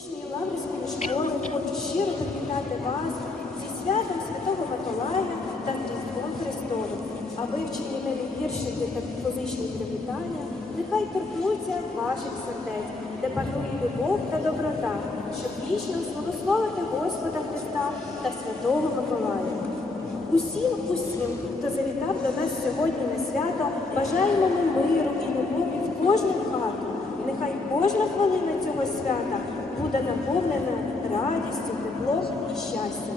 Учні Лаврської школи хочу щиро привітати вас зі святом Святого Миколая та Різдвом Христовим, а вивчені віршики та музичні привітання нехай торкнуться ваших сердець, де панує любов та доброта, щоб вічно славословити Господа Христа та Святого Миколая. Усім, усім, хто завітав до нас сьогодні на свято, бажаємо ми миру і любові в кожну хату. Нехай кожна хвилина цього свята буде наповнена радістю, теплом і щастям.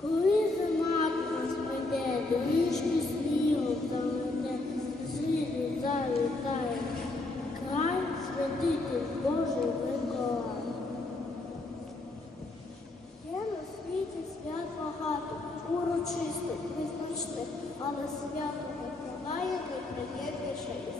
Коли зима до нас прийде, доріжки снігом замете, жити завітає, край святитель урочистих, визначних, але свято Миколая найприємніше із них. Святий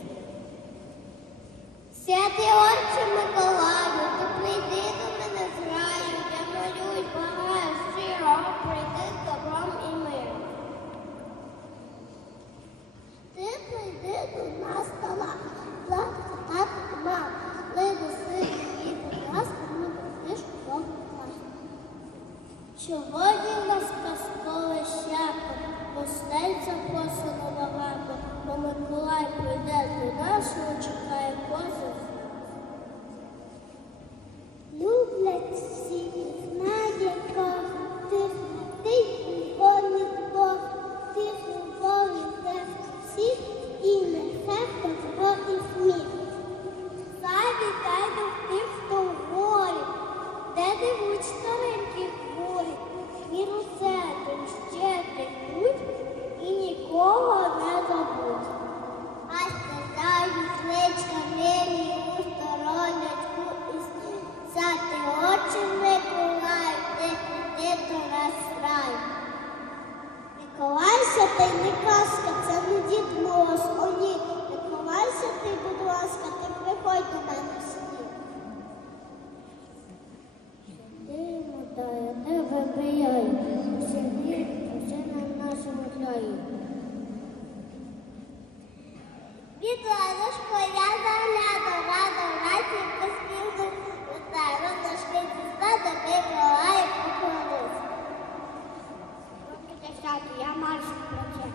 Десяту, я марш плаче,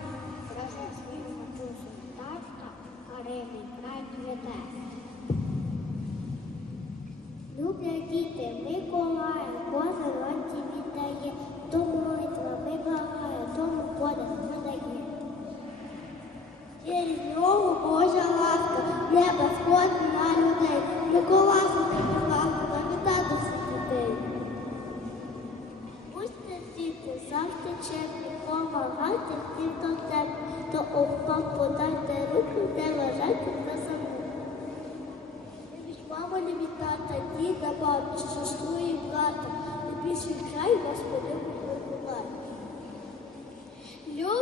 прошу свою матусю, тачка, Карини, край квіте. Люблять діти, Миколая,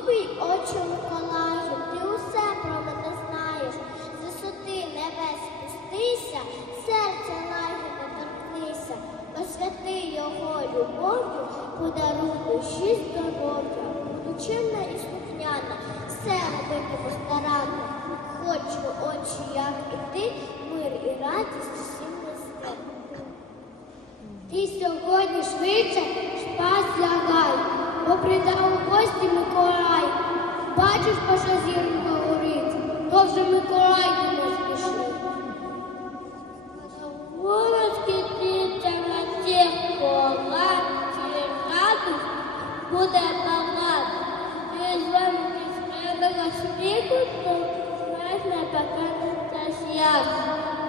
Любий очі Миколаю, ти усе про мене знаєш. З висоти небес спустися, серця лагідно торкнися, освяти його любов'ю, подаруй душі здоров'я. Чимна і слухняна, все робитиму старанно. Хочу очі, як і ти, мир і радість всім нести. Ти сьогодні швидше спас лягай, бо у гості Миколай. Бачиш, Паша зірка горить, то вже Миколай до нас пішов. Волоски діти на тих полах, через радість буде багато. І з вами після сміху, то знаєш, не покажеться свято.